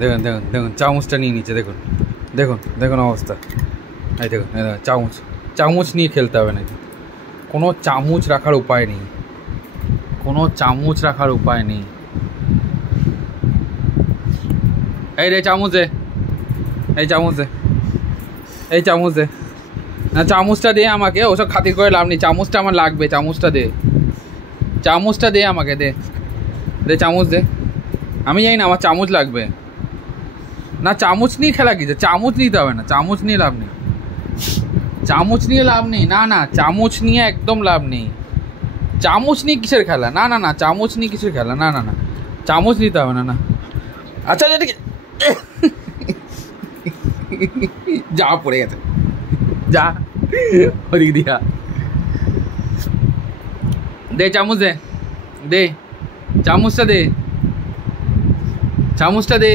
দেখুন দেখুন দেখুন চামচটা নিয়ে নিচ্ছে, দেখুন দেখুন দেখুন অবস্থা। এই দেখুন চামচ, চামচ নিয়ে খেলতে হবে নাকি? কোনো চামচ রাখার উপায় নেই, কোনো চামচ রাখার উপায় নেই। এই রে চামচ দে, এই চামচ দে, এই চামচ দে, না চামচটা দে আমাকে, ওসব খাতির করে লাভ নেই, চামচটা আমার লাগবে, চামচটা দে, চামচটা দে আমাকে, দে দে চামচ দে। আমি জানি না, আমার চামচ লাগবে। না চামচ নিয়ে খেলা কি, চামচ নিতে হবে না, চামচ নিয়ে লাভ নেই, চামচ নিয়ে লাভ নেই, না না চামচ নিয়ে একদম লাভ নেই। চামচ নিয়ে কিসের খেলা? না না না চামচ নিয়ে কিসের খেলা? না না না চামচ নিতে হবে না, না। আচ্ছা ঠিক যা পড়ে গেছে, যা ওদিক দিয়া দে, চামচ দে, দে চামচটা দে, চামচটা দে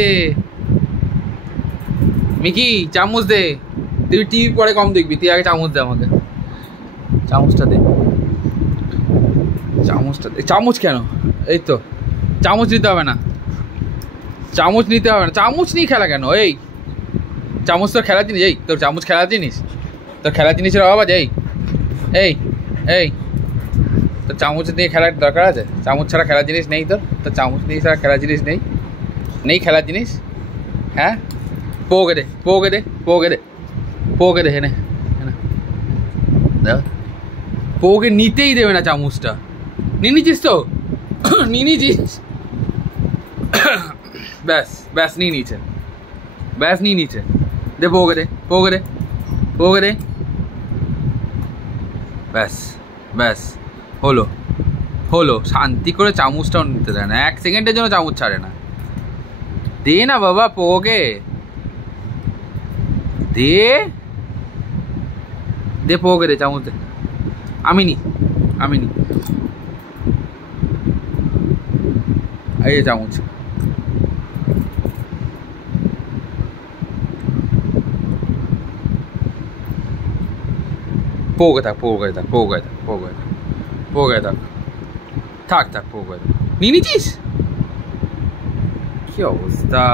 মিকি, চামচ দে। তুই টিভি পরে কম দেখবি, তুই আগে চামচ দে আমাকে, চামচটা দে, চামচটা দে। চামচ কেন? এই তো চামচ নিতে হবে না, চামচ নিতে হবে না, চামচ নিয়ে খেলা কেন? এই চামচ তোর খেলার জিনিস? এই তোর চামচ খেলার জিনিস? তোর খেলার জিনিসের অভাব আছে? এই এই এই তোর চামচ দিয়ে খেলার দরকার আছে? চামচ ছাড়া খেলার জিনিস নেই তোর? তোর চামচ দিয়ে ছাড়া খেলার জিনিস নেই? নেই খেলার জিনিস? হ্যাঁ পোকে দে, পোকে দে, পোকে দে, পোকে দে, হেনে হেনে পোকে নিতেই দেবে না চামচটা। নিয়ে নিচ্ছিস তো? নিয়ে নিচ্ছিস? ব্যাস ব্যাস নিয়ে নিচ্ছে, ব্যাস নিয়ে নিচ্ছে। দে পোকে দে, পোকে দে, পোকে দে, ব্যাস ব্যাস হলো হলো। শান্তি করে চামচটাও নিতে দেয় না, 1 সেকেন্ডের জন্য চামচ ছাড়ে না। দে না বাবা পোকে দে, দে পোকে দে, চামচ দে। আমি নি, আমি নি, এই চামচ। পোকে থাক, পোকে থাক, পোকে থাক, পোকে থাক, পোকে থাক, থাক থাক পোকে থাক। নিয়ে নিচ্ছিস? কি অবস্থা!